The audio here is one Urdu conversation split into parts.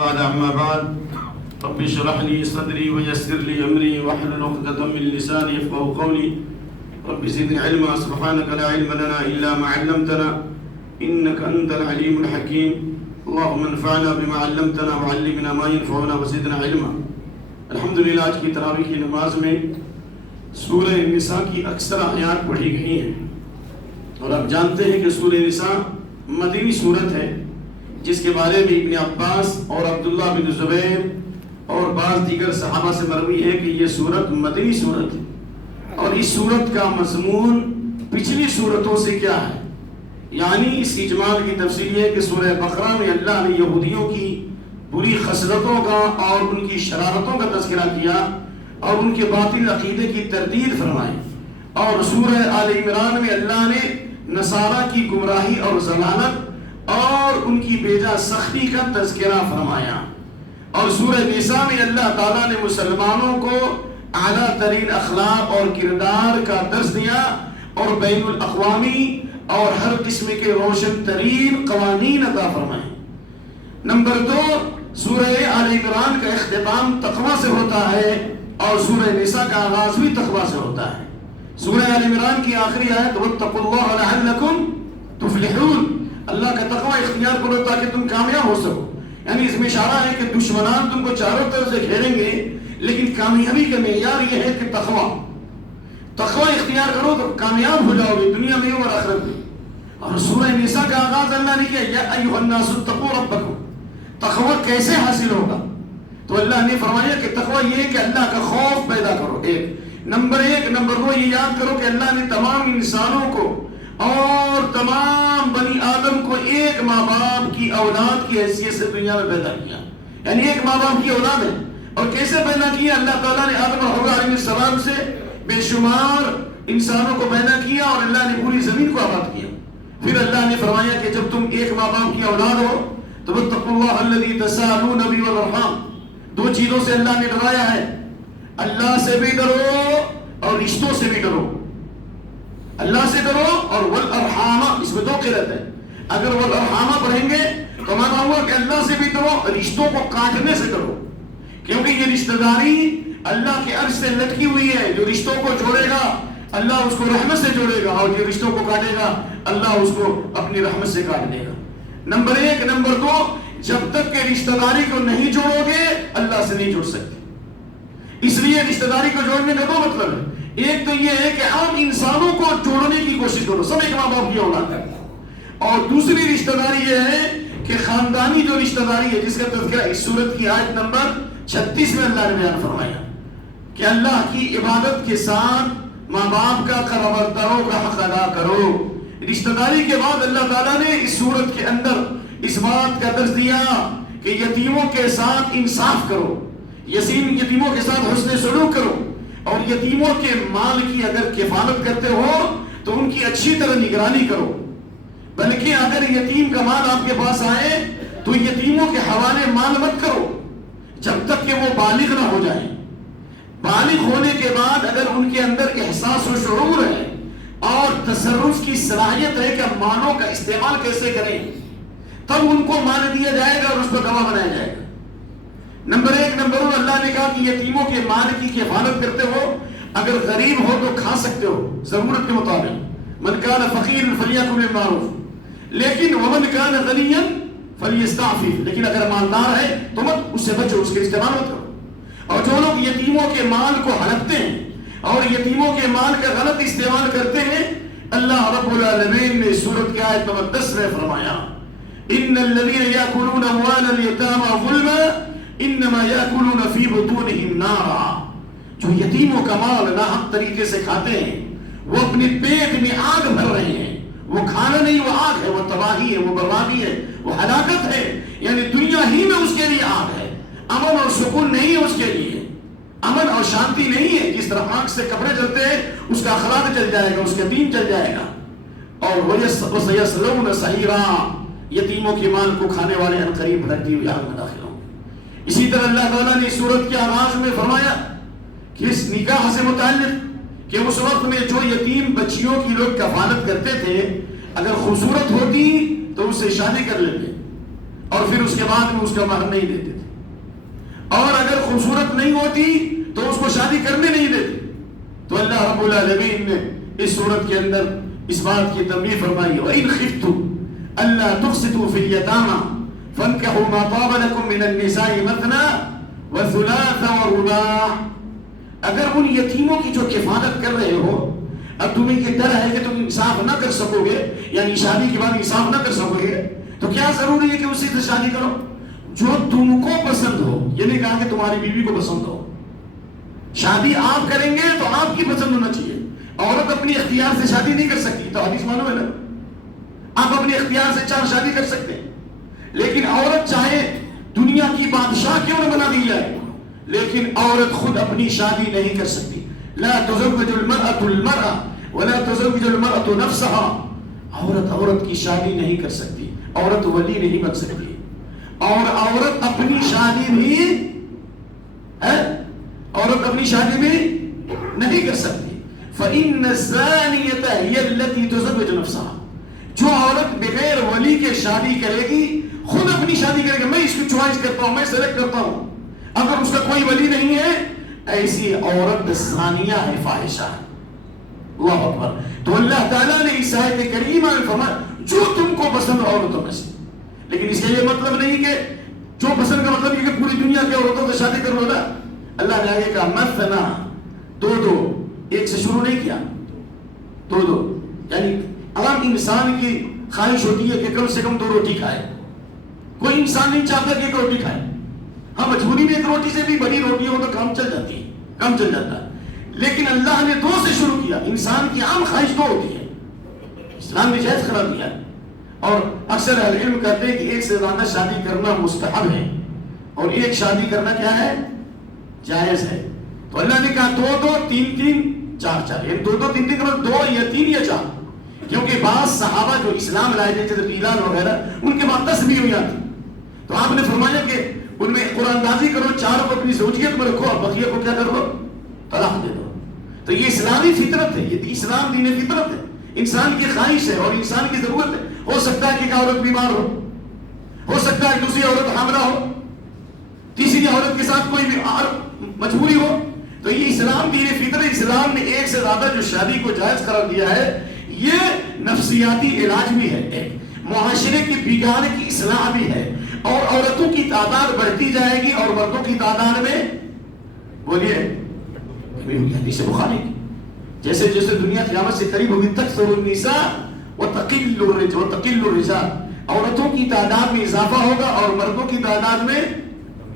بعد أما بعد رب اشرح لي صدري ويسر لي أمري واحلل عقدة من لساني يفقهوا قولي رب زدني علما سبحانك لا علم لنا إلا ما علمتنا إنك أنت العليم الحكيم اللهم انفعنا بما علمتنا وعلمنا ما ينفعنا وزدنا علما. الحمدللہ آج کی تراویح کی نماز میں سورہ نساء کی اکثر آیات پڑھی گئی ہیں اور آپ جانتے ہیں کہ سورہ نساء مدنی سورت ہے جس کے بارے میں ابن عباس اور عبداللہ بن زبیر اور بعض دیگر صحابہ سے مروی ہے کہ یہ سورت مدنی سورت ہے اور اس سورت کا مضمون پچھلی سورتوں سے کیا ہے. یعنی اس اجمال کی تفصیل ہے کہ سورہ بقرہ میں اللہ نے یہودیوں کی بری خصلتوں کا اور ان کی شرارتوں کا تذکرہ کیا اور ان کے باطل عقیدے کی تردید فرمائی، اور سورہ آل عمران میں اللہ نے نصارہ کی گمراہی اور ضلالت اور ان کی بیجا سختی کا تذکرہ فرمایا، اور سورہ نساء میں اللہ تعالیٰ نے مسلمانوں کو اعلیٰ ترین اخلاق اور کردار کا درس دیا اور بین الاقوامی اور ہر قسم کے روشن ترین قوانین عطا فرمائے. نمبر 2، سورہ آل عمران کا اختتام تقویٰ سے ہوتا ہے اور سورہ نساء کا آغاز بھی تقویٰ سے ہوتا ہے. سورہ آل عمران کی آخری آیت وَاتَّقُوا اللَّهَ لَعَلَّكُمْ تُفْلِحُونَ، اللہ کا تقویٰ اختیار کرو تاکہ تم کامیاب ہو سکو. یعنی اس میں اشارہ ہے کہ دشمنان تم کو چاروں طرف سے گھیریں گے لیکن کامیابی کا معیار یہ ہے کہ تقویٰ اختیار کرو تو کامیاب ہو جاؤ گے دنیا میں اور آخرت میں. اور سورہ نساء کا آغاز اللہ نے کیا یا ایھا الناس اتقوا ربکم، تقویٰ کیسے حاصل ہوگا؟ تو اللہ نے فرمایا کہ تقویٰ یہ ہے کہ اللہ کا خوف پیدا کرو. نمبر 2 یہ یاد کرو کہ اللہ نے تمام انسانوں کو اور تمام بنی آدم کو ایک ماں باپ کی اولاد کی حیثیت سے دنیا میں پیدا کیا. یعنی ایک ماں باپ کی اولاد ہے. اور کیسے پیدا کیا؟ اللہ تعالیٰ نے آدم اور حوا علیہ السلام سے بے شمار انسانوں کو پیدا کیا اور اللہ نے پوری زمین کو آباد کیا. پھر اللہ نے فرمایا کہ جب تم ایک ماں باپ کی اولاد ہو تو واتقوا اللہ الذی تساءلون بہ والارحام، 2 چیزوں سے اللہ نے ڈرایا ہے، اللہ سے بھی ڈرو اور رشتوں سے بھی ڈرو. اللہ سے ڈرو اور والارحام، اس میں 2 قرات ہے. اگر والارحام پڑھیں گے تو مانا ہوا کہ اللہ سے بھی ڈرو، رشتوں کو کاٹنے سے ڈرو، کیونکہ یہ رشتہ داری اللہ کے عرش سے لٹکی ہوئی ہے. جو رشتوں کو جوڑے گا اللہ اس کو رحمت سے جوڑے گا اور جو رشتوں کو کاٹے گا اللہ اس کو اپنی رحمت سے کاٹ دے گا. نمبر 1. نمبر 2، جب تک کہ رشتہ داری کو نہیں جوڑو گے اللہ سے نہیں جڑ سکتے. اس لیے رشتہ داری کو جوڑنے کا 2 مطلب ہے. ایک تو یہ ہے کہ عام انسانوں کو جوڑنے کی کوشش کرو، سب ایک ماں باپ کی اولاد ہے. اور دوسری رشتہ داری یہ ہے کہ خاندانی جو رشتہ داری ہے جس کا تذکرہ اس سورت کی آیت نمبر 36 میں اللہ نے بیان فرمایا کہ اللہ کی عبادت کے ساتھ ماں باپ کا خبرداروں کا حق ادا کرو. رشتہ داری کے بعد اللہ تعالیٰ نے اس سورت کے اندر اس بات کا درس دیا کہ یتیموں کے ساتھ انصاف کرو، یتیموں کے ساتھ حسن سلوک کرو، اور یتیموں کے مال کی اگر کفالت کرتے ہو تو ان کی اچھی طرح نگرانی کرو. بلکہ اگر یتیم کا مال آپ کے پاس آئے تو یتیموں کے حوالے مال مت کرو جب تک کہ وہ بالغ نہ ہو جائیں. بالغ ہونے کے بعد اگر ان کے اندر احساس و شعور ہے اور تصرف کی صلاحیت ہے کہ مالوں کا استعمال کیسے کریں تب ان کو مال دیا جائے گا اور اس پر گواہ بنایا جائے گا. نمبر 1. نمبر 2، اللہ نے کہا کہ یتیموں کے مال کی کفالت کرتے ہو، اگر غریب ہو تو کھا سکتے ہو ضرورت کے مطابق، من کان فقیر فلیکل بالمعروف، لیکن ومن کان غنیا فلیستعفف، لیکن اگر مالدار ہے تو مت اس سے بچو، اس کے استعمال مت کرو. اور جو لوگ یتیموں کے مال کو ہڑپتے ہیں اور یتیموں کے مال کا غلط استعمال کرتے ہیں، اللہ رب العالمین نے سورت کی آیت نمبر 10 میں فرمایا ان الذين ياكلون اموال اليتامى ظلما انما ياكلون في بطونهم نارا. جو یتیموں کا مال ناحق طریقے سے کھاتے ہیں وہ اپنے پیٹ میں آگ بھر رہے ہیں. وہ کھانا نہیں، وہ آگ ہے، وہ تباہی ہے، وہ بربادی ہے، وہ ہلاکت ہے. یعنی دنیا ہی میں اس کے لیے آگ ہے، امن اور سکون نہیں ہے اس کے لیے، امن اور شانتی نہیں ہے. جس طرح آنکھ سے کپڑے جلتے ہیں اس کا اخلاق چل جائے گا، اس کا دین چل جائے گا. اور وَيَصْلَوْنَ سَعِيرًا، یتیموں کے مال کو کھانے والے ان قریب بھٹکتی ہوئی آگ میں داخل ہوں. اسی طرح اللہ تعالیٰ نے سورت کے آغاز میں فرمایا کہ اس نکاح سے متعلق کہ اس وقت میں جو یتیم بچیوں کی لوگ کفالت کرتے تھے اگر خوبصورت ہوتی تو اس سے شادی کر لیتے اور پھر اس کے بعد میں اس کا مہر نہیں دیتے تھے، اور اگر خوبصورت نہیں ہوتی تو اس کو شادی کرنے نہیں دیتے. تو اللہ رب العالمین نے اس صورت کے اندر اس بات کی تنبیہ فرمائی وَإِنْ خِفْتُمْ أَلَّا تُقْسِطُوا فِي الْيَتَامَى فَانكِحُوا مَا طَابَ لَكُم مِّنَ النِّسَاءِ مَثْنَىٰ وَثُلَاثَ وَرُبَاعَ. اگر ان یتیموں کی جو کفالت کر رہے ہو، اب تمہیں یہ ڈر ہے کہ تم انصاف نہ کر سکو گے، یعنی شادی کے بعد انصاف نہ کر سکو گے، تو کیا ضروری ہے کہ اسی سے شادی کرو جو تم کو پسند ہو. یہ نہیں کہا کہ تمہاری بیوی کو پسند ہو. شادی آپ کریں گے تو آپ کی پسند ہونا چاہیے. عورت اپنی اختیار سے شادی نہیں کر سکتی، تو حدیث معلوم ہے نا. آپ اپنی اختیار سے 4 شادی کر سکتے ہیں، لیکن عورت چاہے دنیا کی بادشاہ کیوں نہ بنا دی جائے، لیکن عورت خود اپنی شادی نہیں کر سکتی. لا تزوج المرأة المرأة ولا تزوج المرأة نفسها. عورت کی شادی نہیں کر سکتی، عورت ولی نہیں بن سکتی، اور عورت اپنی شادی بھی نہیں کر سکتی. فإن الزانية هي التي تزوج نفسها. جو عورت بغیر ولی کے شادی کرے گی، خود اپنی شادی کرے گی، میں اس کو چوائس کرتا ہوں، میں سلیکٹ کرتا ہوں، اگر اس کا کوئی ولی نہیں ہے، ایسی عورت زانیہ ہے، فاحشہ ہے. اللہ اکبر. تو اللہ تعالیٰ نے اس آیت کریمہ میں فرمایا جو تم کو پسند عورتوں میں سے. لیکن اس کا یہ مطلب نہیں کہ جو پسند کا مطلب یہ کہ پوری دنیا کی عورتوں سے شادی کرو نا. اللہ نے آگے کہا مثنا، 2 ایک سے شروع نہیں کیا، 2 یعنی عام انسان کی خواہش ہوتی ہے کہ کم سے کم 2 روٹی کھائے. کوئی انسان نہیں چاہتا کہ 1 روٹی کھائے. ہاں مجبوری میں 1 روٹی سے بھی بڑی روٹی ہو تو کام چل جاتی ہے، کام چل جاتا ہے. لیکن اللہ نے 2 سے شروع کیا. انسان کی عام خواہش 2 ہوتی ہے. اسلام نے جائز قرار دیا ہے، اور اکثر اہل علم کہتے ہیں کہ 1 سے زیادہ شادی کرنا مستحب ہے، اور 1 شادی کرنا کیا ہے؟ جائز ہے. تو اللہ نے کہا 2 3 4 یعنی 2 3 کا مطلب 2 یا 3 یا 4. کیونکہ بعض صحابہ جو اسلام لائے تھے جیسے بلال وغیرہ، ان کے بعد 10 بھی ہوئی تھی. تو آپ نے فرمایا کہ ان میں قرآن اندازی کرو، 4 کو اپنی زوجیت میں رکھو اور بقیہ کو کیا کر دو؟ طلاق دے دو. تو یہ اسلامی فطرت ہے، یہ اسلام دین فطرت ہے، انسان کی خواہش ہے اور انسان کی ضرورت ہے. ہو سکتا ہے کہ ایک عورت بیمار ہو سکتا ہے دوسری عورت حاملہ ہو، تیسری عورت کے ساتھ کوئی بھی مجبوری ہو. تو یہ اسلام دین فطرت. اسلام نے 1 سے زیادہ جو شادی کو جائز قرار دیا ہے، یہ نفسیاتی علاج بھی ہے، معاشرے کی بگاڑ کی اصلاح بھی ہے، اور عورتوں کی تعداد بڑھتی جائے گی اور مردوں کی تعداد میں بولیے حدیث بخاری کی جیسے جیسے دنیا قیامت سے قریب ہوگی تکثر النساء وتقل الرجال. عورتوں کی تعداد میں اضافہ ہوگا اور مردوں کی تعداد میں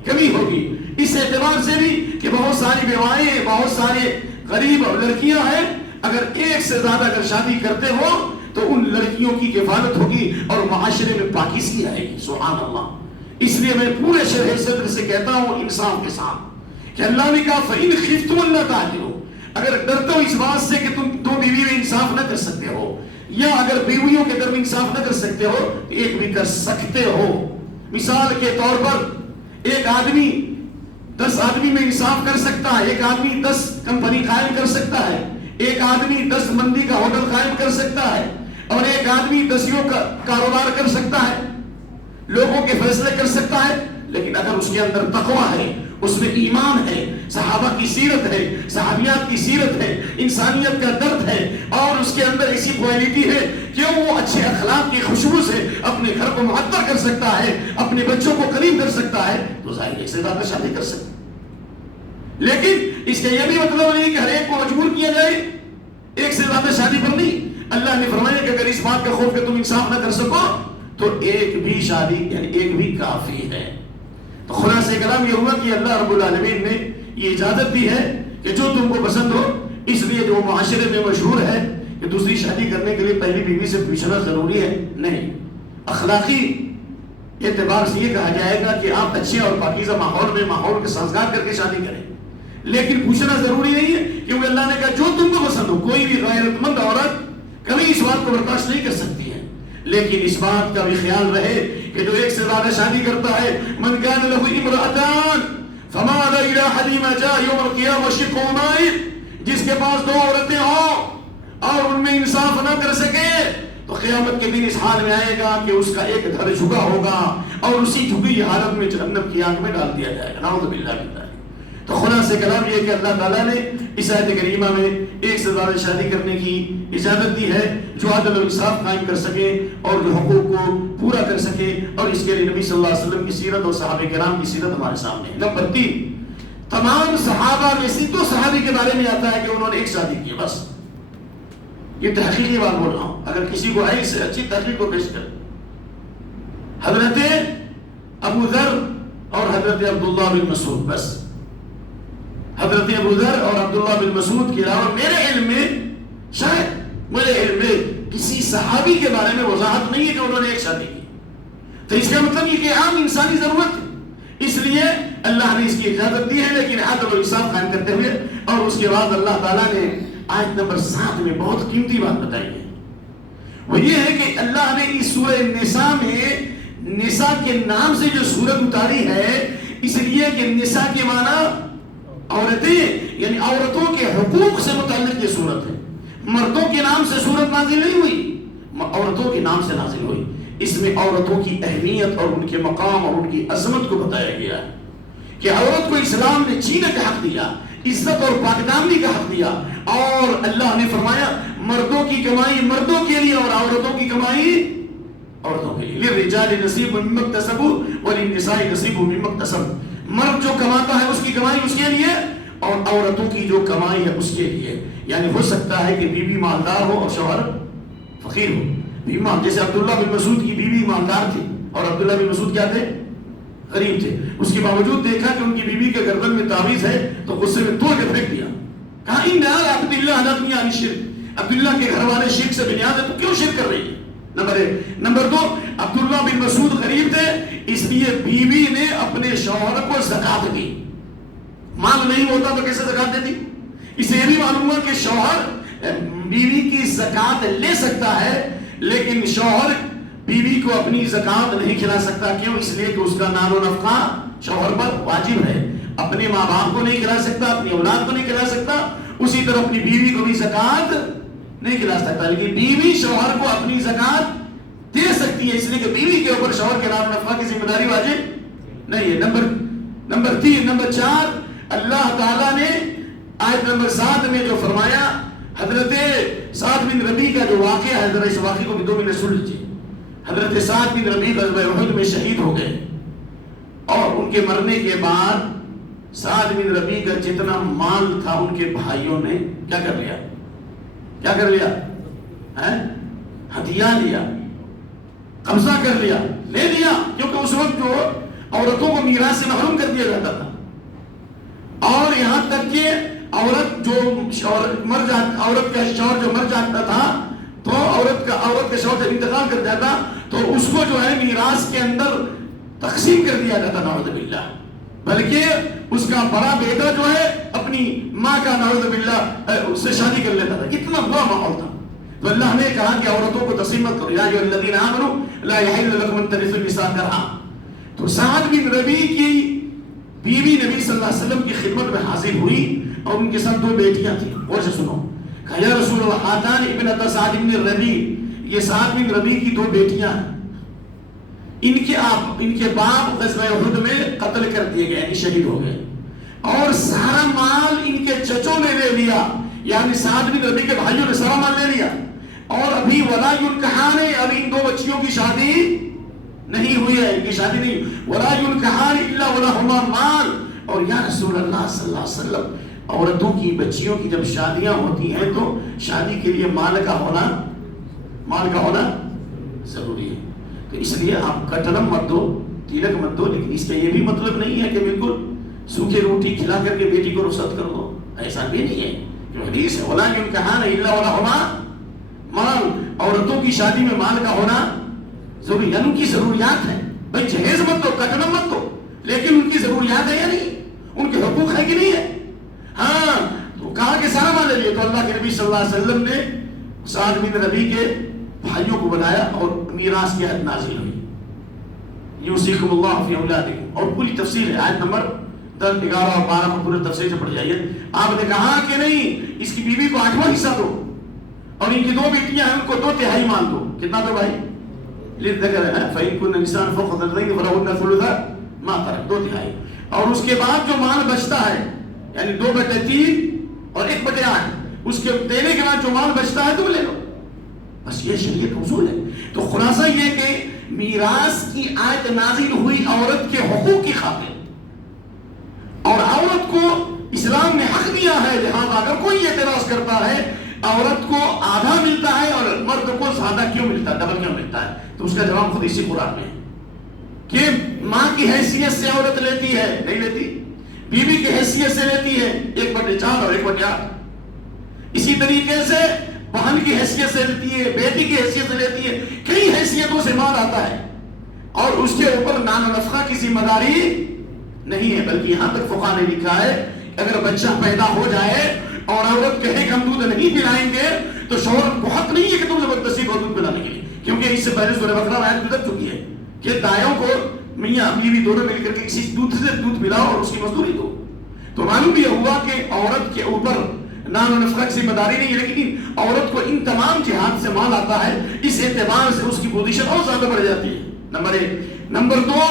کمی ہوگی. اس اعتبار سے بھی کہ بہت ساری بیوائیں، بہت سارے غریب لڑکیاں ہیں، اگر 1 سے زیادہ اگر شادی کرتے ہو تو ان لڑکیوں کی کفالت ہوگی اور معاشرے میں پاکیزگی آئے گی. سبحان اللہ. اس لیے میں پورے شرح صدر سے کہتا ہوں انصاف کے ساتھ کہ اللہ نے کہا فَإِنْ خِفْتُمْ أَلَّا تَعْدِلُوا. اگر ڈرتے ہو اس بات سے کہ تم 2 بیوی میں انصاف نہ کر سکتے ہو، یا اگر بیویوں کے درمیان انصاف نہ کر سکتے ہو تو 1 بھی کر سکتے ہو. مثال کے طور پر ایک آدمی 10 آدمی میں انصاف کر سکتا ہے، ایک آدمی 10 کمپنی قائم کر سکتا ہے، ایک آدمی 10 مندی کا ہوٹل قائم کر سکتا ہے، اور ایک آدمی 10 کا کاروبار کر سکتا ہے، لوگوں کے فیصلے کر سکتا ہے. لیکن اگر اس کے اندر تقویٰ ہے، اس میں ایمان ہے، صحابہ کی سیرت ہے، صحابیات کی سیرت ہے، انسانیت کا درد ہے، اور اس کے اندر ایسی کوالٹی ہے کہ وہ اچھے اخلاق کی خوشبو سے اپنے گھر کو معطر کر سکتا ہے، اپنے بچوں کو قریب کر سکتا ہے، تو ظاہر 1 سے زیادہ شادی کر سکتا ہے. لیکن اس کا یہ بھی مطلب نہیں کہ ہر ایک کو مجبور کیا جائے 1 سے زیادہ شادی پر نہیں. اللہ نے فرمایا کہ اگر اس بات کا خوف کہ تم انصاف نہ کر سکو تو 1 بھی شادی یعنی 1 بھی کافی ہے. تو خلاصہ کلام یہ ہوا کہ اللہ رب العالمین نے یہ اجازت دی ہے کہ جو تم کو پسند ہو. اس لیے جو معاشرے میں مشہور ہے کہ دوسری شادی کرنے کے لیے پہلی بیوی سے پوچھنا ضروری ہے، نہیں. اخلاقی اعتبار سے یہ کہا جائے گا کہ آپ اچھے اور پاکیزہ ماحول میں ماحول کے سازگار کر کے شادی کریں، لیکن پوچھنا ضروری نہیں ہے، کیونکہ اللہ نے کہا جو تم کو پسند ہو. کوئی بھی غیرت مند عورت کبھی اس بات کو برداشت نہیں کر سکتی ہے، لیکن اس بات کا بھی خیال رہے کہ جو 1 سے زیادہ شادی کرتا ہے، من كان له امرأتان فمال إلى أحدهما جاء يوم القيامة شقه مائل. جس کے پاس 2 عورتیں ہوں اور ان میں انصاف نہ کر سکے تو قیامت کے دن اس حال میں آئے گا کہ اس کا ایک دھڑ جھکا ہوگا اور اسی جھکی حالت میں جہنم کی آگ میں ڈال دیا جائے گا، نعوذ باللہ من ذالک۔ تو خلاصہ کلام یہ کہ اللہ تعالیٰ نے اس آیت کریمہ میں ایک سے زیادہ شادی کرنے کی اجازت دی ہے، جو عدل و انصاف قائم کر سکے اور جو حقوق کو پورا کر سکے، اور اس کے لیے نبی صلی اللہ علیہ وسلم کی سیرت اور صحابہ کرام کی سیرت ہمارے سامنے ہے۔ نمبر 3، تمام صحابہ میں سے 2 صحابی کے بارے میں آتا ہے کہ انہوں نے ایک شادی کی، بس یہ تحقیقی بات بول رہا ہوں، اگر کسی کو ہے اس سے اچھی تحقیق کو پیش کر۔ حضرت ابو ذر اور حضرت عبداللہ بن مسعود، بس حضرت ابو ذر اور عبداللہ بن مسعود کے علاوہ میرے علم میں، شاید میرے علم میں کسی صحابی کے بارے میں وضاحت نہیں ہے کہ انہوں نے ایک شادی کی۔ تو اس کا مطلب یہ کہ عام انسانی ضرورت ہے، اس لیے اللہ نے اس کی اجازت دی ہے، لیکن عدل و انصاف قائم کرتے ہوئے۔ اور اس کے بعد اللہ تعالیٰ نے آیت نمبر 7 میں بہت قیمتی بات بتائی ہے، وہ یہ ہے کہ اللہ نے اس سورہ نساء میں نساء کے نام سے جو سورت اتاری ہے، اس لیے کہ نساء کے معنی عورتیں، یعنی عورتوں کے حقوق سے متعلق یہ سورت ہے۔ مردوں کے نام سے سورت نازل نہیں ہوئی، عورتوں کے نام سے نازل ہوئی۔ اس میں عورتوں کی اہمیت اور ان کے مقام اور ان کی عظمت کو بتایا گیا ہے کہ عورت کو اسلام نے جینے کا حق دیا، عزت اور پاکدامنی کا حق دیا، اور اللہ نے فرمایا مردوں کی کمائی مردوں کے لیے اور عورتوں کی کمائی عورتوں کے لیے۔ للرجال نصیب مما اکتسبوا وللنساء نصیب مما اکتسبن۔ مرد جو کماتا ہے اس کی کمائی اس کے لیے، اور عورتوں کی جو کمائی ہے اس کے لیے۔ یعنی ہو سکتا ہے کہ بیوی مالدار ہو اور شوہر فقیر ہو۔ بیوی جیسے عبداللہ بن مسعود کی بیوی مالدار تھی اور عبداللہ بن مسعود کیا تھے؟ غریب تھے، اس کے باوجود دیکھا کہ ان کی بیوی کے گردن میں تعویذ ہے تو غصے میں توڑ کے پھینک دیا، کہا ان عبداللہ حدثنی عن الشرک، عبداللہ کے گھر والے شرک سے بنیاد ہے تو کیوں شرک کر رہی ہے؟ نمبر 1۔ نمبر 2، عبداللہ بن مسعود غریب تھے، اس لیے بیوی نے اپنے شوہر کو زکات دی۔ مال نہیں ہوتا تو کیسے زکات دیتی؟ اسے یہ بھی معلوم ہوا کہ شوہر بیوی کی زکات لے سکتا ہے، لیکن شوہر بیوی کو اپنی زکات نہیں کھلا سکتا۔ کیوں؟ اس لیے کہ اس کا نان و نفقہ شوہر پر واجب ہے، اپنے ماں باپ کو نہیں کھلا سکتا، اپنی اولاد کو نہیں کھلا سکتا، اسی طرح اپنی بیوی کو بھی زکات نہیں کھلا سکتا۔ لیکن بیوی شوہر کو اپنی زکات دے سکتی ہے، اس لیے کہ بیوی کے اوپر شوہر کے نام نفقہ کی ذمہ داری واجب نہیں ہے۔ نمبر 3۔ نمبر 4، اللہ تعالیٰ نے آیت نمبر 7 میں جو فرمایا، حضرت سعد بن ربیع کا جو واقعہ ہے، ذرا اس واقعے کو بھی 2 منٹ سن لیجیے۔ حضرت سعد بن ربیع غزوہ احد میں شہید ہو گئے، اور ان کے مرنے کے بعد سعد بن ربیع کا جتنا مال تھا ان کے بھائیوں نے کیا کر لیا؟ کیا کر لیا؟ ہتھیا لیا، قبضہ کر لیا، لے لیا، کیونکہ اس وقت جو عورتوں کو میراث سے محروم کر دیا جاتا تھا، اور یہاں تک کہ عورت کا شوہر جو مر جاتا تھا تو عورت کا شوہر جب انتقال کر جاتا تو اس کو جو ہے میراث کے اندر تقسیم کر دیا جاتا، نعوذ باللہ، بلکہ اس کا بڑا بیٹا جو ہے اپنی ماں کا نعوذ باللہ اس سے شادی کر لیتا تھا۔ اتنا برا ماحول تھا، تو اللہ نے کہا کہ عورتوں کو تقسیم مت کرو، یا ایھا الذین آمنوا لا یحل لکم ان ترثوا النساء کرہا۔ تو سعد بن ربیع کی بیوی نبی صلی اللہ علیہ وسلم کی خدمت میں حاضر ہوئی، اور ان کے ساتھ 2 بیٹیاں تھیں۔ اور سے سنو، کہا یا رسول اللہ ہاتان ابنتا سعد بن ربیع، یہ سعد بن ربیع کی 2 بیٹیاں ہیں، ان کے باپ غزوہ احد میں قتل کر دیے گئے، یعنی شہید ہو گئے، اور سارا مال ان کے چچوں نے لے لیا، یعنی سعد بن ربیع کے بھائیوں نے سارا مال لے لیا، اور ابھی ولا ینکحان، ابھی ان 2 بچیوں کی شادی نہیں ہوئی ہے، ان کی شادی نہیں، ولا ینکحان الا ولہما مال۔ اور یا رسول اللہ صلی اللہ علیہ وسلم، عورتوں کی بچیوں کی جب شادیاں ہوتی ہیں تو شادی کے لیے مال کا ہونا ضروری ہے، تو اس لیے آپ کٹلم مت دو، تلک مت دو، لیکن اس کا یہ بھی مطلب نہیں ہے کہ بالکل سوکھی روٹی کھلا کر کے بیٹی کو رخصت کر دو، ایسا بھی نہیں ہے، جو حدیث ہے ولا ینکحان الا ولہما مال، عورتوں کی شادی میں مال کا ہونا ضروری، یعنی ان کی ضروریات ہے، بھائی جہیز مت دو، کٹنم مت دو، لیکن ان کی ضروریات ہے یا نہیں، ان کے حقوق ہے کہ نہیں ہے؟ ہاں، تو کہا کہ سارا مال لے لیے، تو اللہ کے نبی صلی اللہ علیہ وسلم نے سعد بن ربیع کے بھائیوں کو بنایا اور میراث کی حد نازل ہوئی، یوصیکم اللہ فی اولادکم، اور پوری تفصیل ہے، آیت نمبر 10، 11 اور 12 کو پورے تفصیل سے پڑھ جائیے۔ آپ نے کہا کہ نہیں، اس کی بیوی کو 8واں حصہ دو، اور ان کی 2 بیٹیاں ہیں ان کو 2 تہائی مال دو، کتنا دو بھائی؟ للذکر فإن كن نساء فوق الثنتين فلهن ثلث ما ترک، 2/3. اور اس کے بعد جو مال بچتا ہے یعنی 2/3 اور 1/8 اس کے دینے کے بعد جو مال بچتا ہے تم لے لو. بس یہ شریعت اصول ہے. تو خلاصہ یہ کہ میراث کی آیت نازل ہوئی عورت کے حقوق کی خاطر، اور عورت کو اسلام نے حق دیا ہے. لہذا اگر کوئی اعتراض کرتا ہے عورت کو آدھا ملتا ہے اور مرد کو زیادہ کیوں ملتا ہے، ڈبل کیوں ملتا ہے، تو اس کا جواب خود اسی قرآن میں ہے کہ ماں کی حیثیت سے عورت لیتی ہے، نہیں لیتی. بیوی کی حیثیت سے لیتی ہے 1/4 اور 1/8. اسی طریقے سے بہن کی حیثیت سے لیتی ہے، بیٹی کی حیثیت سے لیتی ہے. کئی حیثیتوں سے مال آتا ہے اور اس کے اوپر نان و نفقہ کی ذمہ داری نہیں ہے. بلکہ یہاں تک فقہاء نے لکھا ہے کہ اگر بچہ پیدا ہو جائے اور عورت کہے کہ ہم دودھ نہیں پلائیں گے تو شوہر کو حق نہیں ہے کہ تم زبردستی کو دودھ پلانے کے لیے، کیونکہ اس سے پہلے سورہ بقرہ میں آیت گزر چکی ہے کہ دایوں کو میاں بیوی دونوں مل کر کے کسی دودھ سے دودھ پلاؤ اور اس کی مزدوری دو. تو معلوم یہ ہوا کہ عورت کے اوپر نان و نفقہ کی ذمہ داری نہیں ہے، لیکن عورت کو ان تمام جہات سے مال آتا ہے. اس اعتبار سے اس کی پوزیشن اور زیادہ بڑھ جاتی ہے. نمبر 1. نمبر 2،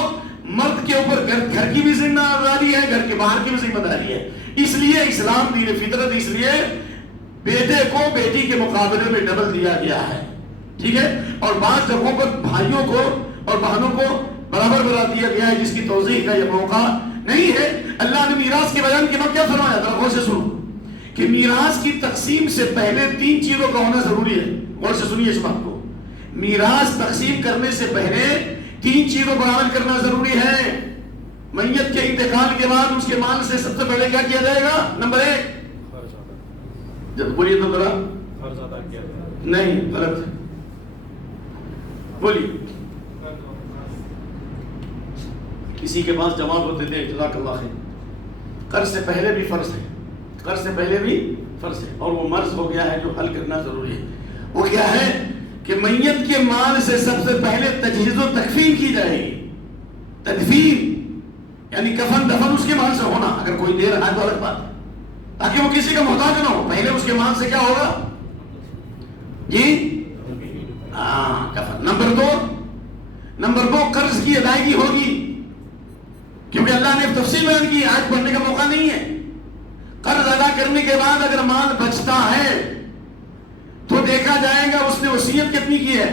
مرد کے اوپر گھر کی بھی ذمہ داری ہے، گھر کے باہر کی بھی ذمہ داری ہے. اس لیے اسلام دین فطرت اس لیے بیٹے کو بیٹی کے مقابلے میں ڈبل دیا گیا ہے. ٹھیک ہے. اور بعض جگہوں پر بھائیوں کو اور بہنوں کو برابر بنا دیا گیا ہے، جس کی توضیح کا یہ موقع نہیں ہے. اللہ نے میراث کے بیان کے بعد کیا فرمایا تھا، غور سے سنو کہ میراث کی تقسیم سے پہلے 3 چیزوں کا ہونا ضروری ہے. غور سے سنیے اس بات کو. میراث تقسیم کرنے سے پہلے 3 چیزوں پر عمل کرنا ضروری ہے. میت کے انتقال کے بعد اس کے مال سے سب سے پہلے کیا کیا جائے گا؟ نمبر 1 جب بولیے تو ذرا نہیں غلط ہے، بولیے. کسی کے پاس جواب ہوتے تھے جزاک اللہ خیر. قرض سے پہلے بھی فرض ہے، قرض سے پہلے بھی فرض ہے، اور وہ مرض ہو گیا ہے جو حل کرنا ضروری ہے. وہ کیا ہے کہ میت کے مال سے سب سے پہلے تجہیز و تکفین کی جائے گی. تدفین یعنی کفن دفن اس کے مال سے ہونا. اگر کوئی دے رہا ہے تو الگ بات ہے، تاکہ وہ کسی کا محتاج نہ ہو. پہلے اس کے مال سے کیا ہوگا جی؟ کفن. نمبر 2 قرض کی ادائیگی ہوگی، کیونکہ اللہ نے تفصیل بیان کی، آج پڑھنے کا موقع نہیں ہے. قرض ادا کرنے کے بعد اگر مال بچتا ہے تو دیکھا جائے گا اس نے وصیت کتنی کی ہے.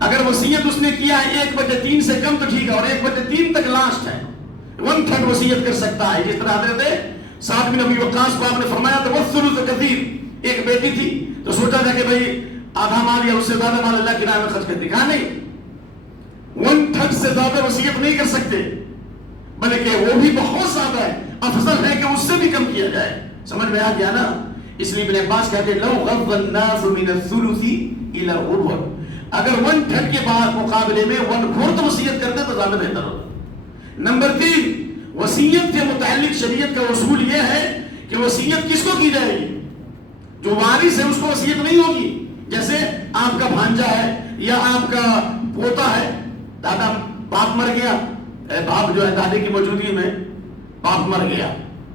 اگر وصیت اس نے کیا ہے 1/3 سے کم تو ٹھیک ہے، اور 1/3 تک لاسٹ ہے، 1/3 وصیت کر سکتا ہے. جس طرح حضرت سعد بن ابی وقاص کو آپ نے فرمایا تھا والثلث کثیر. ایک بیٹی تھی تو سوچا تھا کہ بھائی آدھا مال یا اس سے زیادہ مال اللہ کی راہ میں خرچ کر دے. کہا نہیں، 1/3 سے زیادہ وصیت نہیں کر سکتے، بلکہ وہ بھی بہت زیادہ ہے. افضل ہے کہ اس سے بھی کم کیا جائے. سمجھ میں آ گیا نا؟ اس لیے ابن عباس کہتے ہیں لو غض الناس من الثلث الى الربع. اگر 1/3 کے بعد مقابلے میں 1/4 وصیت کرتے تو زیادہ بہتر ہوتا. نمبر 3 وصیت کے متعلق شریعت کا اصول یہ ہے کہ وصیت کس کو کی جائے گی؟ جو وارث ہے اس کو وصیت نہیں ہوگی. جیسے آپ کا بھانجا ہے یا آپ کا پوتا ہے، دادا باپ مر گیا، باپ جو ہے دادے کی موجودگی میں باپ مر گیا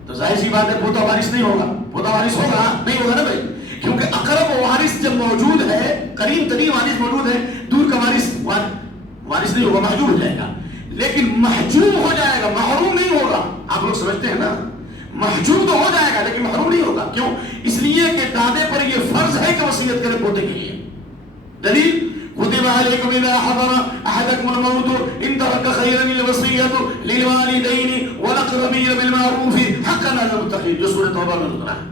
تو ظاہر سی بات ہے پوتا وارث نہیں ہوگا. پوتا وارث ہوگا نہیں ہوگا نا بھائی، کیونکہ اقرب وارث جب موجود ہے، قریب ترین وارث موجود ہے، دور کا وارث نہیں ہوگا، محجوب ہو جائے گا. لیکن محجوب ہو جائے گا، محروم نہیں ہوگا. آپ لوگ سمجھتے ہیں نا، محجوب تو ہو جائے گا لیکن محروم نہیں ہوگا. کیوں؟ اس لیے کہ دادے پر یہ فرض ہے کہ وصیت کرے پوتے کے لیے. دلیل كتب عليكم إذا حضر أحدكم الموت إن ترك خيرا الوصية للوالدين والأقربين بالمعروف حقا على المتقين. جو سورۃ توبہ میں اترا ہے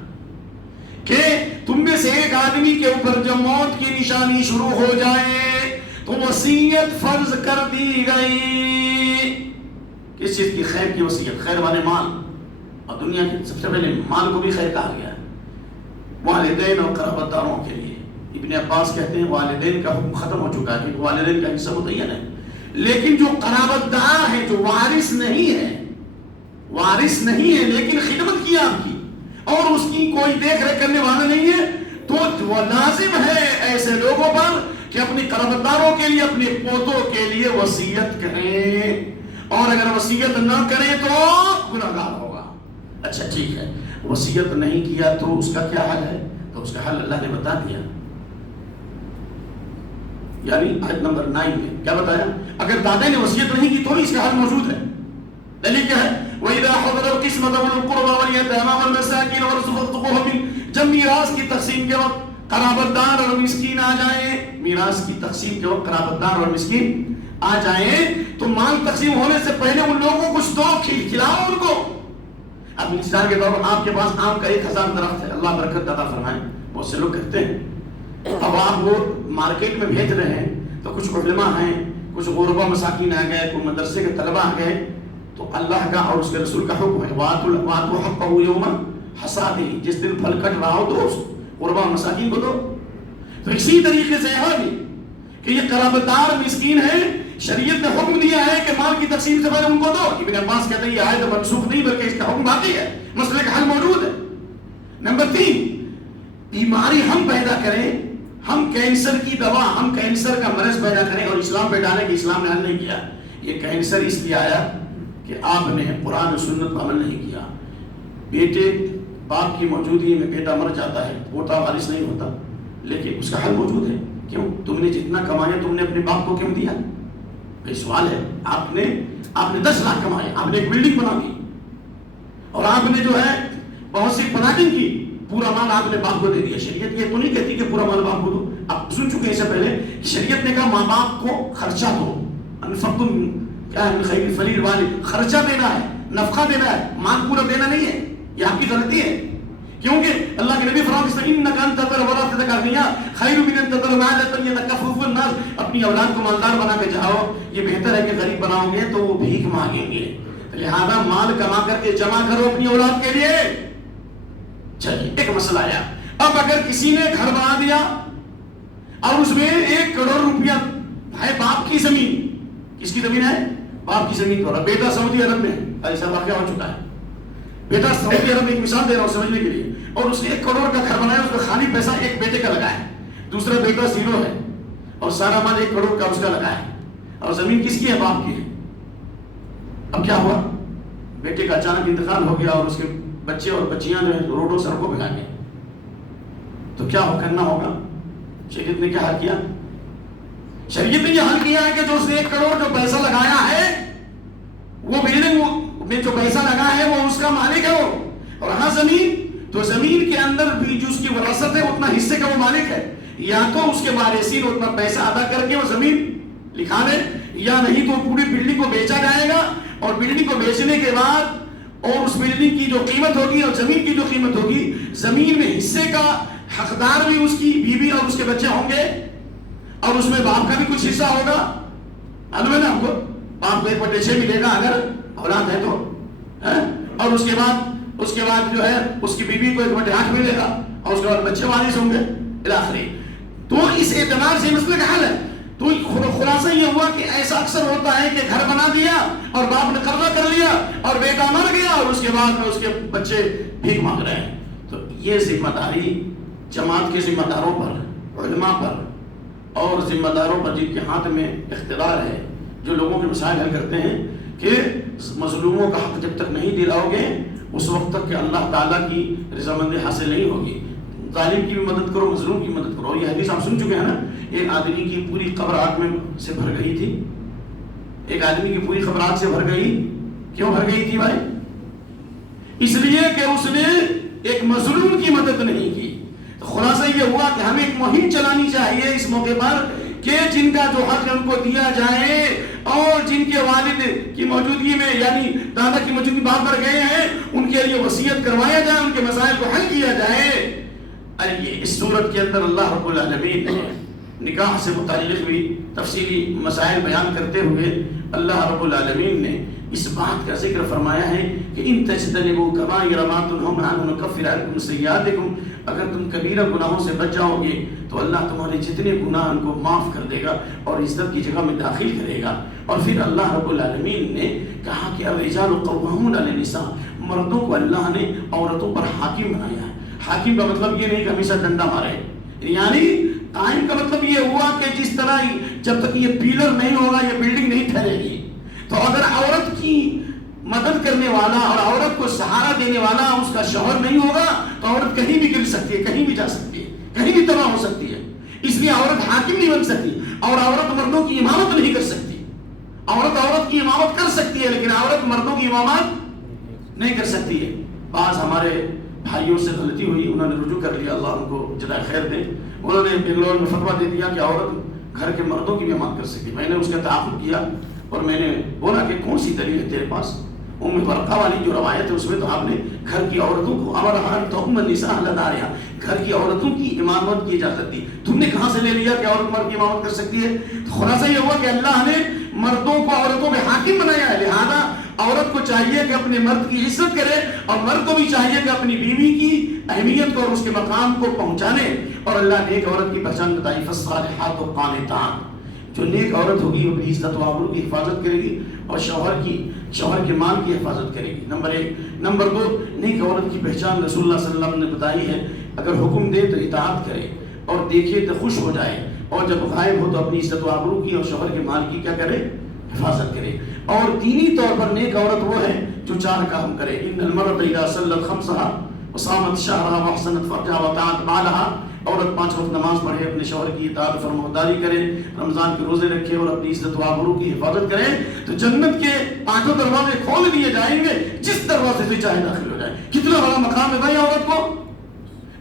کہ تم میں سے ایک آدمی کے اوپر جب موت کی نشانی شروع ہو جائے تو وصیت فرض کر دی گئی. کس چیز کی؟ خیر کی وصیت، خیر والے مال. اور دنیا کے سب سے پہلے مال کو بھی خیر کہا گیا ہے، والدین اور قرابت داروں کے لیے. ابن عباس کہتے ہیں والدین کا حکم ختم ہو چکا ہے کیونکہ والدین کا حصہ متعین ہے، لیکن جو قرابت دار ہے، جو وارث نہیں ہے لیکن خدمت کی آپ کی اور اس کی کوئی دیکھ ریکھ کرنے والا نہیں ہے، تو وہ لازم ہے ایسے لوگوں پر کہ اپنی قرابت داروں کے لیے، اپنے پوتوں کے لیے وصیت کریں. اور اگر وصیت نہ کریں تو گناہگار ہوگا. اچھا ٹھیک ہے، وصیت نہیں کیا تو اس کا کیا حل ہے؟ تو اس کا حل اللہ نے بتا دیا. یعنی آیت نمبر 9 میں کیا بتایا؟ اگر دادا نے وصیت نہیں کی تو بھی اس کا حل موجود ہے. دلیل کیا ہے؟ وَإِذَا حَضَرَ الْقِسْمَةَ أُولُو الْقُرْبَىٰ وَالْيَتَامَىٰ وَالْمَسَاكِينَ وَارْزُقُوهُم مِّنْ. جب میراث کی تقسیم کے وقت قرابت دار اور مسکین آ جائیں، میراث کی تقسیم کے وقت قرابت دار اور مسکین آ جائیں تو مال تقسیم ہونے سے پہلے ان لوگوں کو کچھ دو، کھلاؤ ان کو. اب مثال کے طور پر آپ کے پاس آم کا 1000 درخت ہے، اللہ برکت عطا فرمائے، بہت سے لوگ کرتے ہیں. اب آپ وہ مارکیٹ میں بھیج رہے ہیں تو کچھ علماء ہیں، کچھ غربا مساکین آ گئے، کوئی مدرسے کے طلبہ آ گئے، تو اللہ کا اور اس کے رسول کا حکم ہے وَآتُوا حَقَّهُ يَوْمَ حَصَادِهِ، جس دن پھل کٹ رہا ہو تو غربا مساکین کو دو. تو اسی طریقے سے یہاں بھی کہ یہ قرابت دار مسکین ہے، شریعت نے حکم دیا ہے کہ مال کی تقسیم سے پہلے ان کو دو. ابن عباس کہتے ہیں یہ آیت منسوخ نہیں بلکہ اس کا حکم باقی ہے، مسئلے کا حل موجود ہے. نمبر 3، بیماری ہم پیدا کریں، ہم کینسر کی دوا، ہم کینسر کا مرض پیدا کریں اور اسلام پہ ڈالیں کہ اسلام نے حل نہیں کیا. یہ کینسر اس لیے آیا کہ آپ نے قرآن و سنت پر عمل نہیں کیا. بیٹے باپ کی موجودگی میں بیٹا مر جاتا ہے، پوتا وارث نہیں ہوتا، لیکن اس کا حل موجود ہے. کیوں؟ تم نے جتنا کمایا تم نے اپنے باپ کو کیوں دیا؟ یہ سوال ہے. آپ نے 10 لاکھ کمائے، آپ نے ایک بلڈنگ بنا دی اور آپ نے جو ہے بہت سی پلاٹنگ کی، پورا مال آپ نے باپ کو دے دیا. شریعت یہ تو نہیں کہتی کہ پورا مال باپ کو دو. آپ سن چکے ہیں اس سے پہلے کہ شریعت نے کہا ماں باپ کو خرچہ دو، انفقتم کیا ہے خیر فلیل والد، خرچہ دینا ہے، نفقہ دینا ہے، مال پورا دینا نہیں ہے. یہ آپ کی غلطی ہے، کیونکہ اللہ کے نبی فرماتے ہیں انک ان تذر ورثتک اغنیاء خیر من ان تذر عالة یتکفف الناس. اپنی اولاد کو مالدار بنا کے جاؤ، یہ بہتر ہے کہ غریب بناؤ گے تو وہ بھیک مانگیں گے. لہذا مال کما کر کے جمع کرو اپنی اولاد کے لیے. چلیے ایک مسئلہ آیا. اب اگر کسی نے گھر بنا دیا اور اس میں 1 کروڑ روپیہ ہے، باپ کی زمین، کس کی زمین ہے؟ باپ کی زمین پر. بیٹا سعودی عرب میں، ایسا واقعہ ہو چکا ہے، بیٹا سعودی عرب میں، ایک مثال دے رہا ہوں سمجھنے کے لیے، اور اس نے 1 کروڑ کا گھر بنایا، اس کا خالی پیسہ ایک بیٹے کا لگا ہے، دوسرا بیٹا 0 ہے اور سارا مال 1 کروڑ کا اس کا لگا ہے، اور زمین کس کی ہے؟ باپ کی ہے. اب کیا ہوا؟ بیٹے کا اچانک انتقال ہو گیا اور اس کے بچے اور بچیاں جو ہیں روڈوں سڑکوں پہ آ گئے، تو کیا کرنا ہوگا؟ شریعت نے کیا حل کیا؟ شریعت نے یہ حل کیا ہے کہ جو اس نے 1 کروڑ جو پیسہ لگایا ہے، وہ بلڈنگ میں جو پیسہ لگا ہے وہ اس کا مالک ہے وہ، اور ہاں زمین، تو زمین کے اندر بھی جو اس کی وراثت ہے اتنا حصے کا وہ مالک ہے. یا تو اس کے وارثین اتنا پیسہ ادا کر کے وہ زمین لکھا دے، یا نہیں تو پوری بلڈنگ کو بیچا جائے گا، اور بلڈنگ کو بیچنے کے بعد اور اس بلڈنگ کی جو قیمت ہوگی اور زمین کی جو قیمت ہوگی، زمین میں حصے کا حقدار بھی اس کی بیوی اور اس کے بچے ہوں گے، اور اس میں باپ کا بھی کچھ حصہ ہوگا. معلوم ہے نا آپ کو، باپ کو 1/6 ملے گا اگر اولاد ہے تو، اور اس کے بعد جو ہے اس کی بیوی کو 1/8 ملے گا، اور اس کے بعد بچے وارث ہوں گے الاخری. تو اس اعتبار سے مسئلے کا حل ہے. تو خلاصہ یہ ہوا کہ ایسا اکثر ہوتا ہے کہ گھر بنا دیا اور باپ نے قرضہ کر لیا اور بیٹا مر گیا اور اس کے بعد میں اس کے بچے بھیک مانگ رہے ہیں. تو یہ ذمہ داری جماعت کے ذمہ داروں پر، علماء پر، اور ذمہ داروں پر جن کے ہاتھ میں اختیار ہے، جو لوگوں کے مسائل حل کرتے ہیں، کہ مظلوموں کا حق جب تک نہیں دلاؤ گے اس وقت تک کہ اللہ تعالیٰ کی رضامندی حاصل نہیں ہوگی. ظالم کی بھی مدد کرو، مظلوم کی مدد کرو. یہ حدیث آپ سن چکے ہیں نا. ایک آدمی کی پوری قبر آگ میں سے بھر گئی تھی، ایک آدمی کی پوری قبر آگ سے بھر گئی. کیوں بھر گئی تھی بھائی؟ اس لیے کہ اس نے ایک مظلوم کی مدد نہیں کی. تو خلاصہ یہ ہوا کہ ہمیں ایک مہم چلانی چاہیے اس موقع پر کہ جن کا جو حق ہے ان کو دیا جائے، اور جن کے والد کی موجودگی میں یعنی دادا کی موجودگی باپ پر گئے ہیں ان کے لیے وصیت کروایا جائے، ان کے مسائل کو حل کیا جائے. ارے اس صورت کے اندر اللہ رب العالمین نے نکاح سے متعلق بھی تفصیلی مسائل بیان کرتے ہوئے اللہ رب العالمین نے اس بات کا ذکر فرمایا ہے کہ ان تجتنبوا کبائر ما تنهون عنه نکفر عنکم سیئاتکم. اگر تم کبیرہ گناہوں سے بچ جاؤ گے تو اللہ تمہارے جتنے گناہ ان کو معاف کر دے گا اور عزت کی جگہ میں داخل کرے گا. اور پھر اللہ رب العالمین نے کہا کہ الرجال قوامون علی النساء، مردوں کو اللہ نے عورتوں پر حاکم بنایا ہے. حاکم کا مطلب یہ نہیں کہ ہمیشہ ڈنڈا مارے، یعنی قائم کا مطلب یہ ہوا کہ جس طرح جب تک یہ پیلر نہیں ہوگا یہ بلڈنگ نہیں ٹھہرے گی. تو اگر عورت کی مدد کرنے والا اور عورت کو سہارا دینے والا اس کا شوہر نہیں ہوگا تو عورت کہیں بھی گر سکتی ہے، کہیں بھی جا سکتی ہے، کہیں بھی تباہ ہو سکتی ہے. اس لیے عورت حاکم نہیں بن سکتی. اور عورت مردوں کی امامت نہیں کر سکتی. عورت کی امامت کر سکتی ہے لیکن عورت مردوں کی امامت نہیں کر سکتی ہے. بعض ہمارے بھائیوں سے غلطی ہوئی, انہوں نے رجوع کر لیا, اللہ ان کو جزائے خیر دے. انہوں نے بنگلور میں فتویٰ دے دیا کہ عورت گھر کے مردوں کی بھی امامت کر سکتی. میں نے اس کا تعاقب کیا اور میں نے بولا کہ کون سی دلیل ہے تیرے پاس؟ ورقہ والی جو روایت ہے اس میں تو آپ نے گھر کی عورتوں کو گھر کی عورتوں کی امامت کی اجازت دی. تم نے کہاں سے لے لیا کہ عورت مرد کی امامت کر سکتی ہے؟ خلاصہ یہ ہوا کہ اللہ نے مردوں کو عورتوں پہ حاکم بنایا ہے, لہذا عورت کو چاہیے کہ اپنے مرد کی عزت کرے اور مرد کو بھی چاہیے کہ اپنی بیوی کی اہمیت کو اور اس کے مقام کو پہنچانے. اور اللہ نے ایک عورت کی پہچان بتائی, فالصالحات قانتات, جو نیک عورت ہوگی وہ اپنی عزت و آبرو کی حفاظت کرے گی اور شوہر کے مال کی حفاظت کرے گی. نمبر 1. نمبر 2, نیک عورت کی پہچان رسول اللہ صلی اللہ علیہ وسلم نے بتائی ہے, اگر حکم دے تو اطاعت کرے اور دیکھے تو خوش ہو جائے, اور جب غائب ہو تو اپنی عزت و آبرو کی اور شوہر کے مال کی کیا کرے؟ حفاظت کرے. اور دینی طور پر نیک عورت وہ ہے جو 4 کام کرے. ان المرأة اذا صلت خمسها وصامت شهرها واحسنت فرجها وطاعت بالها, عورت 5 وقت نماز پڑھے, اپنے شوہر کی اطاعت فرمانبرداری کرے, رمضان کے روزے رکھے اور اپنی عزت و آبرو کی حفاظت کرے, تو جنت کے 8 دروازے کھول دیے جائیں گے, جس دروازے سے چاہے داخل ہو جائے. کتنا بڑا مقام ہے بھائی عورت کو.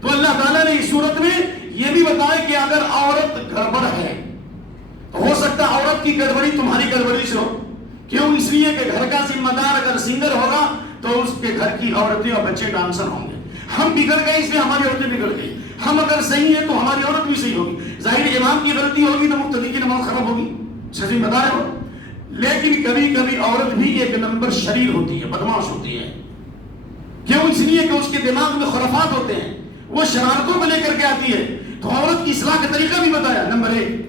تو اللہ تعالیٰ نے اس صورت میں یہ بھی بتایا کہ اگر عورت گڑبڑ ہے تو ہو سکتا ہے عورت کی گڑبڑی تمہاری گڑبڑی سے ہو. کیوں؟ اس لیے کہ گھر کا ذمہ دار اگر سنگر ہوگا تو اس کے گھر کی عورتیں اور بچے ڈانسر ہوں گے. ہم بگڑ گئے اس لیے ہماری عورتیں بگڑ گئی. ہم اگر صحیح ہیں تو ہماری عورت بھی صحیح ہوگی. ظاہر امام کی غلطی ہوگی تو مقتدی کی نماز خراب ہوگی, ذمہ دار ہو. لیکن کبھی کبھی عورت بھی ایک نمبر شریر ہوتی ہے, بدماش ہوتی ہے. کیوں؟ اس لیے کہ اس کے دماغ میں خرافات ہوتے ہیں, وہ شرارتوں کو لے کر کے آتی ہے. تو عورت کی اصلاح کا طریقہ بھی بتایا. نمبر 1,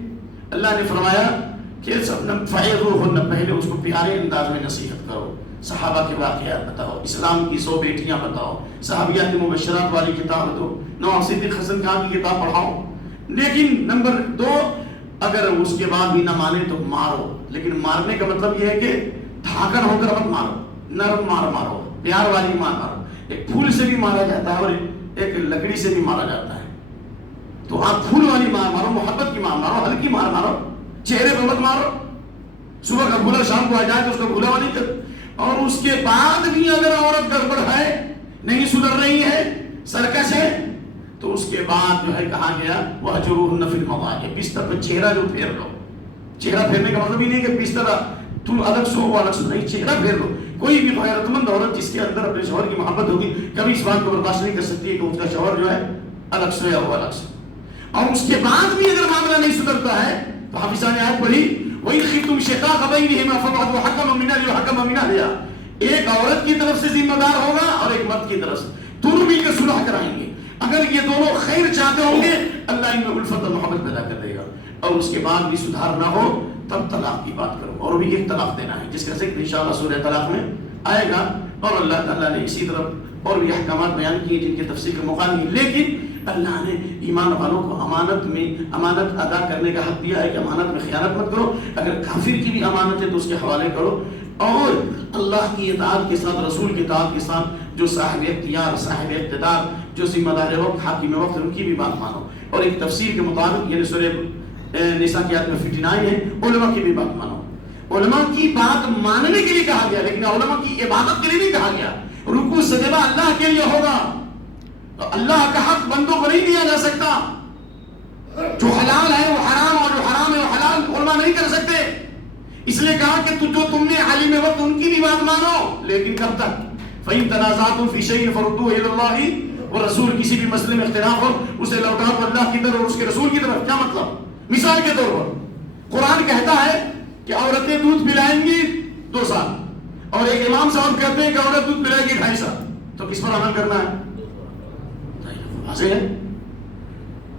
اللہ نے فرمایا کہ فَعِظُوهُنَّ, پہلے اس کو پیارے انداز میں نصیحت کرو, صحابہ کے واقعات بتاؤ, اسلام کی 100 بیٹیاں بتاؤ, صحابیات مبشرات والی کتاب دو, نواب صدیق حسن خان کی کتاب پڑھاؤ. لیکن نمبر 2, اگر اس کے بعد بھی نہ مانے تو مارو. لیکن مارنے کا مطلب یہ ہے کہ دھاکر ہو کر مت مارو, نرم مارو, پیار والی مارو. ایک پھول سے بھی مارا جاتا ہے اور ایک لکڑی سے بھی مارا جاتا ہے. تو آپ پھول والی مار مارو, محبت کی مار مارو, ہلکی مار مارو, چہرے پہ مت مارو. صبح کا بھولا شام کو آ جائے تو اس کو بھولا والی کر. اور اس کے بعد بھی اگر عورت گڑبڑ ہے, نہیں سدھر رہی ہے, سرکش ہے, تو اس کے بعد جو ہے کہا گیا وَهْجُرُوهُنَّ فِي الْمَضَاجِعِ, بستر پر چہرہ جو پھیر لو. چہرہ پھیرنے کا مطلب ہی نہیں کہ بستر تم الگ سو وہ الگ سو, نہیں, چہرہ پھیر لو. کوئی بھی غیرت مند عورت جس کے اندر اپنے شوہر کی محبت ہوگی کبھی اس بات کو برداشت نہیں کر سکتی ہے کہ اس کا شوہر جو ہے الگ سو یا وہ الگ سو. اور اس کے بعد بھی اگر معاملہ نہیں سدھرتا ہے تو حافظہ نے آیت پڑھی وَإِنْ خِفْتُمْ شِقَاقَ بَيْنِهِمَا فَابْعَثُوا حَكَمًا مِنْ أَهْلِهِ وَحَكَمًا مِنْ أَهْلِهَا. ایک عورت کی طرف سے ذمہ دار ہوگا اور ایک مرد کی طرف سے, دونوں مل کر صلح کرائیں گے. اگر یہ دونوں خیر چاہتے ہوں گے اللہ ان میں الفت اور محبت پیدا کر دے گا. اور اس کے بعد بھی سدھار نہ ہو تب طلاق کی بات کرو, اور بھی ایک طلاق دینا ہے جس کا ذکر انشاءاللہ سورہ طلاق میں آئے گا. اور اللہ تعالیٰ نے اسی طرف اور بھی احکامات بیان کیے جن کی تفصیل کا موقع نہیں, لیکن اللہ نے ایمان والوں کو امانت ادا کرنے کا حق دیا ہے کہ امانت میں خیانت مت کرو. اگر کافر کی بھی امانت ہے تو اس کے حوالے کرو, اور اللہ کی اطاعت کے ساتھ, رسول کی اطاعت کے ساتھ, جو صاحب اختیار, صاحب اقتدار, جو ذمہ دار وقت, حاکم وقت, ان کی بھی بات مانو. اور ایک تفسیر کے مطابق یعنی سورہ نساء کی آیت میں 59 ہے, علماء کی بھی بات مانو. علماء کی بات ماننے کے لیے کہا گیا, لیکن علماء کی عبادت کے لیے نہیں کہا گیا. رکوع سجدہ اللہ کے لیے ہوگا, تو اللہ کا حق بندوں کو نہیں دیا جا سکتا. جو حلال ہے وہ حرام, اور جو حرام ہے وہ حلال, علماء نہیں کر سکتے. اس لیے کہا کہ جو تم نے عالم وقت ان کی بھی بات مانو, لیکن کب تک؟ فَإِن تَنَازَعْتُمْ فِي شَيْءٍ فَرُدُّوهُ إِلَى اللَّهِ وَالرَّسُولِ. کسی بھی مسئلے میں اختلاف ہو اسے لوٹا دو اللہ کی طرف اور اس کے رسول کی طرف. کیا مطلب؟ مثال کے طور پر قرآن کہتا ہے کہ عورتیں دودھ پلائیں گی 2 سال, اور ایک امام صاحب کہتے ہیں کہ عورت دودھ پلائے گی 2.5 سال, تو کس پر عمل کرنا ہے؟ واضح ہے.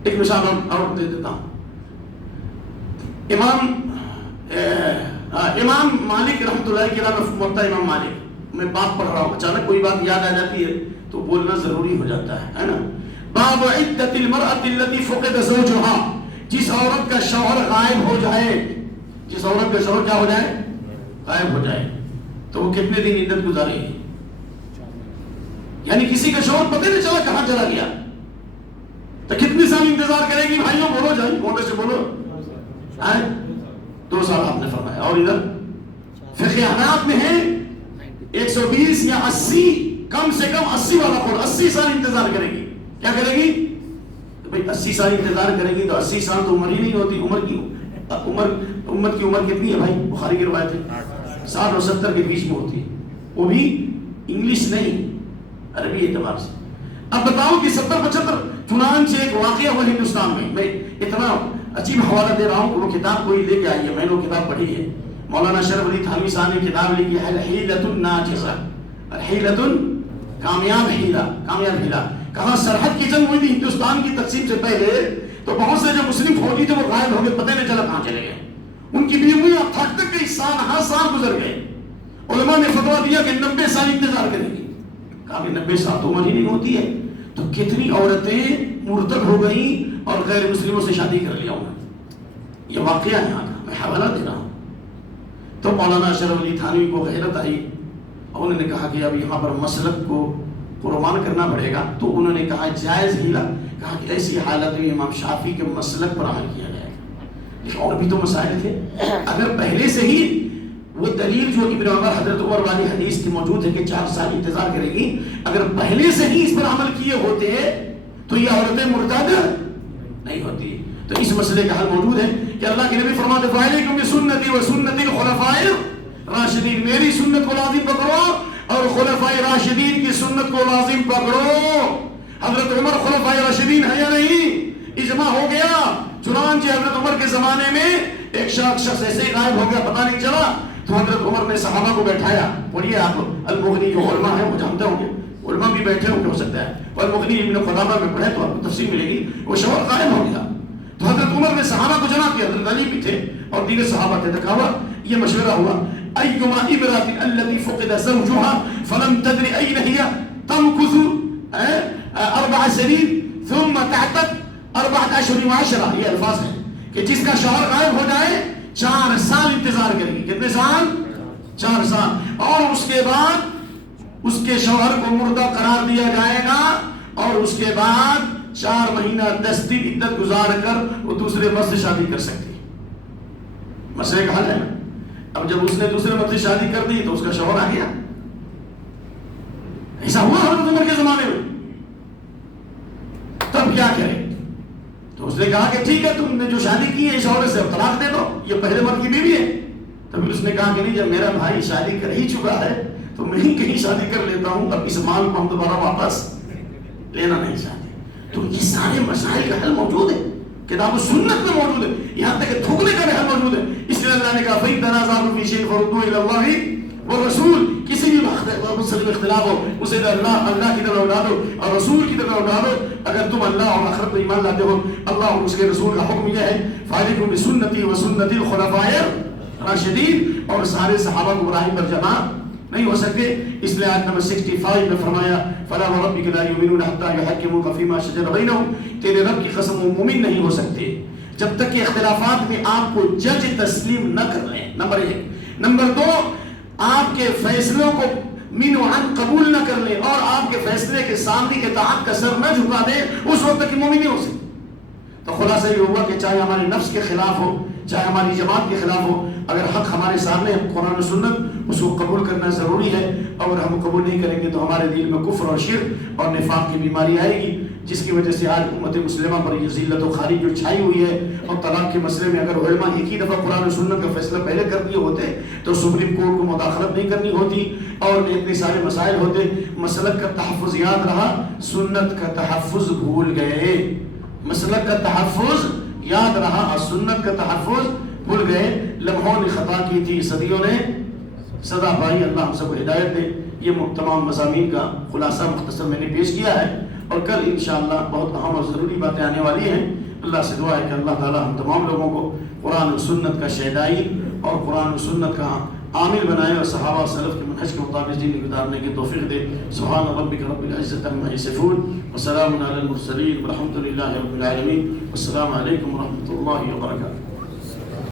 ایک مثال اور دے دیتا ہوں. امام مالک رحمۃ اللہ علیہ کی موطا امام مالک, میں بات پڑھ رہا ہوں, اچانک کوئی بات یاد آ جاتی ہے تو بولنا ضروری ہو جاتا ہے نا. باب عدت المرأة التي فقد زوجها, جس عورت کا شوہر غائب ہو جائے, جس عورت کا شوہر کیا ہو جائے؟ غائب ہو جائے, تو وہ کتنے دن عدت گزارے گی؟ یعنی کسی کا شوہر پتہ نہیں چلا کہاں چلا گیا, تو کتنے سال انتظار کرے گی؟ بھائیوں بولو, جائیں موٹے سے بولو. 2 سال آپ نے فرمایا. اور ادھر فقہ احناف میں ہے 120 یا 80، کم سے کم 80 والا قول 80 سال انتظار کرے گی. کیا کرے گی؟ بھائی 80 سال انتظار کرے گی تو 80 سال تو عمر ہی نہیں ہوتی. عمر کی امت کی عمر کتنی ہے بھائی؟ بخاری کی روایت ہے 60 اور 70 کے بیچ میں ہوتی ہے، وہ بھی انگلش نہیں، عربی اعتبار سے. اب بتاؤ کہ 70-75. چنانچہ ایک واقعہ ہوا ہندوستان میں اتنا عجیب حوالہ دے رہا ہوں کہ وہ کتاب کوئی لے کے آئی ہے، میں نے وہ کتاب پڑھی ہے. مولانا شرف علی تھانوی صاحب نے کتاب لکھی ہے الحیلۃ الناجزہ، الحیلۃ کامیاب ہیلا. کہاں سرحد کی جنگ ہوئی تھی ہندوستان کی تقسیم سے پہلے، تو بہت سے جو مسلم فوجی تھے وہ غائب ہو گئے، پتہ نہیں چلا کہاں چلے گئے. ان کی بیویاں تھک تک کئی سال گزر گئے. علماء نے فتویٰ دیا کہ 90 سال انتظار کریں گے. کہا کہ 90 سال تو عمر ہی نہیں ہوتی ہے. تو کتنی عورتیں مرتد ہو گئیں اور غیر مسلموں سے شادی کر لیا انہوں نے. یہ واقعہ یہاں کا میں حوالہ دے رہا ہوں. تو مولانا اشرف علی تھانوی کو غیرت آئی اور انہوں نے کہا کہ اب یہاں پر مسلک کو قربان کرنا پڑے گا. تو انہوں نے کہا جائز ہیلا. کہا کہ ایسی حالت میں امام شافعی کے مسلک پر عمل کیا جائے گا. لیکن اور بھی تو مسائل تھے. اگر پہلے سے ہی وہ دلیل جو ابن عمر حضرت عمر والی حدیث کی موجود ہے کہ 4 سال انتظار کرے گی، اگر پہلے سے ہی اس پر عمل کیے ہوتے تو یہ عورتیں مرتد نہیں ہوتی. تو اس مسئلے کا حل موجود ہے کہ اللہ کے نبی فرماتے فَعَلَيْكُمْ بِسُنَّتِي وَسُنَّتِ الْخُلَفَاءِ الرَّاشِدِينَ، میری سنت کو لازم پکڑو اور خلفائے راشدین کی سنت کو لازم پکڑو. حضرت عمر خلفائے راشدین ہے یا نہیں؟ اجماع ہو گیا. چنانچہ حضرت عمر کے زمانے میں ایک شخص ایسے ہی غائب ہو گیا، پتہ نہیں چلا. تو حضرت عمر نے صحابہ کو بیٹھایا. پڑھیے آپ المغنی جو علماء ہیں وہ جانتے ہوں گے، علماء بھی بیٹھے ہوں گے ہو سکتا ہے. اور المغنی ابن قدامہ میں پڑھے تو آپ کو تفصیل ملے گی. وہ شوہر غائب ہو گیا. تو حضرت عمر نے صحابہ کو جمع کیا، حضرت علی بھی تھے اور دیگر صحابہ تھے. دیکھا ہوا یہ مشورہ ہوا ایما امرأة التي فقد زوجها فلم تدر اين هي تمكث 4 سنين ثم تعتد 4 أشهر و10. یہ الفاظ ہیں کہ جس کا شوہر غائب ہو جائے 4 سال انتظار کرے گی. کتنے سال؟ 4 سال. اور اس کے بعد اس کے شوہر کو مردہ قرار دیا جائے گا اور اس کے بعد 4 مہینہ 10 دن عدت گزار کر وہ دوسرے مرد سے شادی کر سکتی ہے. مسئلے کا حل ہے. اب جب اس نے دوسرے مرد سے شادی کر دی تو اس کا شوہر آ گیا. ایسا ہوا حضرت عمر کے زمانے میں. تب کیا کرے؟ تو اس نے کہا کہ ٹھیک ہے تم نے جو شادی کی ہے اس عورت سے طلاق دے دو، یہ پہلے مرد کی بیوی ہے. تو پھر اس نے کہا کہ نہیں، جب میرا بھائی شادی کر ہی چکا ہے تو میں ہی کہیں شادی کر لیتا ہوں، اب اس مال کو ہم دوبارہ واپس لینا نہیں چاہتے. تو یہ سارے مسائل کا حل موجود ہے، کتاب و سنت میں موجود ہے. یہاں تک کہ تھوکنے کا بھی حل موجود ہے. اس لیے اللہ نے کہا فَإِن تَنَازَعْتُمْ فِي شَيْءٍ فَرُدُّوهُ إِلَى اللَّهِ وَالرَّسُولِ. کسی بھی مسئلے میں اختلاف ہو اسے اللہ کی طرف اٹھا دو اور رسول کی طرف اٹھا دو. اگر تم اللہ اور آخرت پر ایمان لاتے ہو، اللہ اور اس کے رسول کا حکم یہ ہے فَعَلَيْكُمْ بِسُنَّتِي وَسُنَّتِ الْخُلَفَاءِ الرَّاشِدِينَ. اور سارے صحابہ گمراہی پر جمع نہیں ہو سکتے. اس لیے آیت نمبر 65 میں فرمایا فَلَا وَرَبِّكَ لَا يُؤْمِنُونَ حَتَّىٰ يُحَكِّمُوكَ فِي مَا شَجَرَ بَيْنَهُمْ. تیرے رب کی قسم وہ مومن نہیں ہو سکتے جب تک کہ اختلافات میں آپ کو جج تسلیم نہ کر لیں. نمبر 1. نمبر 2، آپ کے فیصلوں کو من وعن قبول نہ کر لیں اور آپ کے فیصلے کے سامنے اطاعت کا سر نہ جھکا دیں، اس وقت تک کہ مومن نہیں ہو سکتے. تو خلاصہ یہ ہوا کہ چاہے ہمارے نفس کے خلاف ہو، چاہے ہماری جماعت کے خلاف ہو، اگر حق ہمارے سامنے ہے قرآن و سنت اس کو قبول کرنا ضروری ہے. اگر ہم قبول نہیں کریں گے تو ہمارے دل میں کفر اور شرک اور نفاق کی بیماری آئے گی، جس کی وجہ سے آج امت مسلمہ پر یہ ذلت و خاری جو چھائی ہوئی ہے. اور طلاق کے مسئلے میں اگر علماء ایک ہی دفعہ قرآن و سنت کا فیصلہ پہلے کر دیے ہوتے تو سپریم کورٹ کو مداخلت نہیں کرنی ہوتی اور اتنے سارے مسائل ہوتے. مسلک کا تحفظ یاد رہا، سنت کا تحفظ بھول گئے. مسلک کا تحفظ یاد رہا، سنت کا تحفظ بھول گئے. لمحوں نے خطا کی تھی، صدیوں نے سزا پائی. اللہ ہم سب کو ہدایت دے. یہ تمام مضامین کا خلاصہ مختصر میں نے پیش کیا ہے اور کل انشاءاللہ بہت اہم اور ضروری باتیں آنے والی ہیں. اللہ سے دعا ہے کہ اللہ تعالی ہم تمام لوگوں کو قرآن و سنت کا شہدائی اور قرآن و سنت کا عامل بنائے اور صحابہ و سلف کے منہج کے مطابق زندگی گزارنے کی توفیق دے. سبحان ربک رب العزة عما یصفون وسلام علی المرسلین والحمد للہ رب العالمین. والسلام علیکم ورحمۃ اللہ وبرکاتہ.